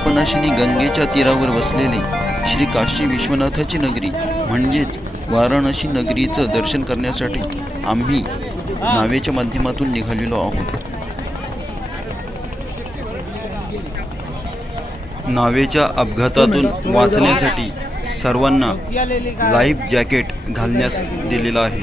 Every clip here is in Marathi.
पापनाशिनी गंगेच्या तीरावर वसलेली श्री काशी विश्वनाथाची नगरी म्हणजेच वाराणसी नगरीचं दर्शन करण्यासाठी आम्ही नावेच्या माध्यमातून निघालेलो आहोत. नावेच्या अपघातातून वाचण्यासाठी सर्वांना लाईफ जॅकेट घालण्यास दिलेलं आहे.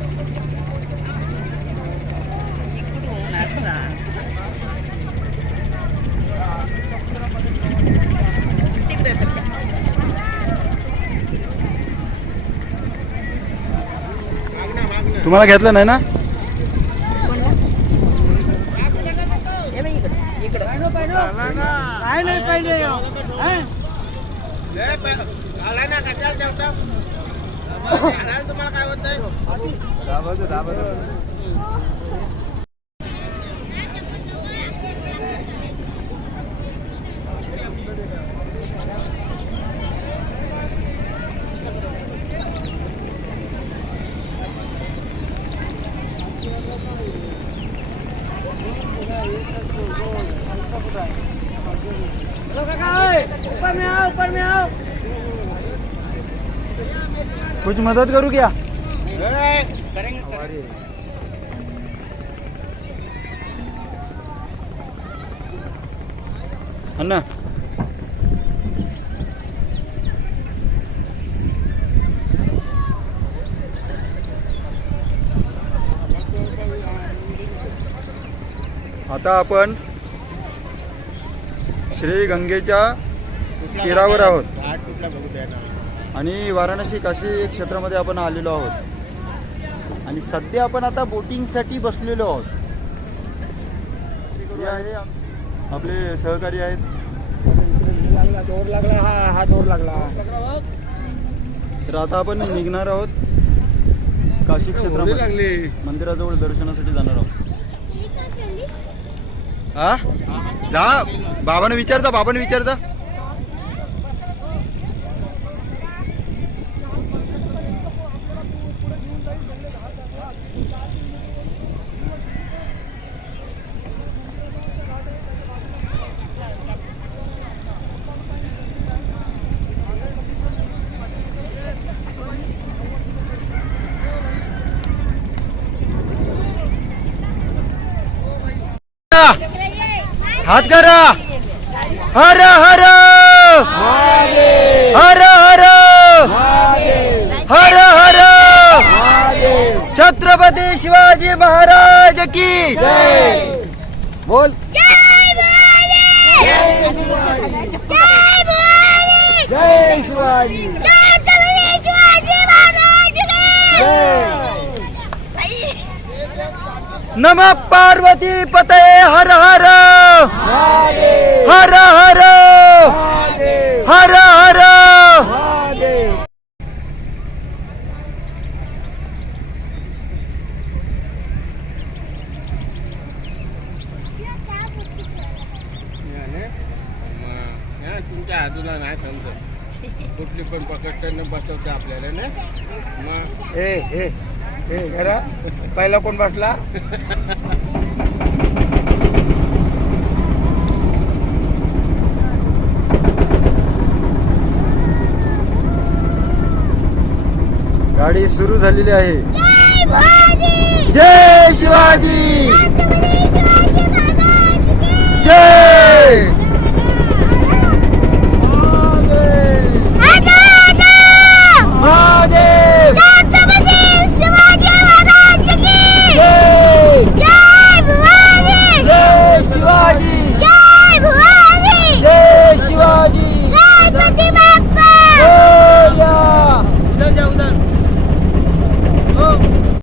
तुम्हाला घेतलं नाही ना? काय नाही पाहिजे हं? चलो काका, कुछ मदद करू क्या? अन्ना आता आपण श्री गंगेच्या तीरावर आहोत. आणि वाराणसी काशी क्षेत्रामध्ये आपण आलेलो आहोत. आणि सध्या आपण आता बोटिंगसाठी बसलेलो आहोत. आहे आपले सहकारी आहेत. दोर लागला हा हा दोर लागला तर आता आपण निघणार आहोत काशी क्षेत्रामध्ये. मंदिराजवळ दर्शनासाठी जाणार आहोत. हा? जा बाबाने विचारता बाबाने विचारता हात करा हर हर. हर हर. हर हर. छत्रपती शिवाजी महाराज की बोल जय शिवाजी नम पार्वती पते हर हर। हर हर। हर हर। तुमच्या आजूला नाही समजत. कुठली पण पकडताना बसवतं आपल्याला ना? मग? ए. पहिला कोण बसला? गाडी सुरू झालेली आहे. जय शिवाजी!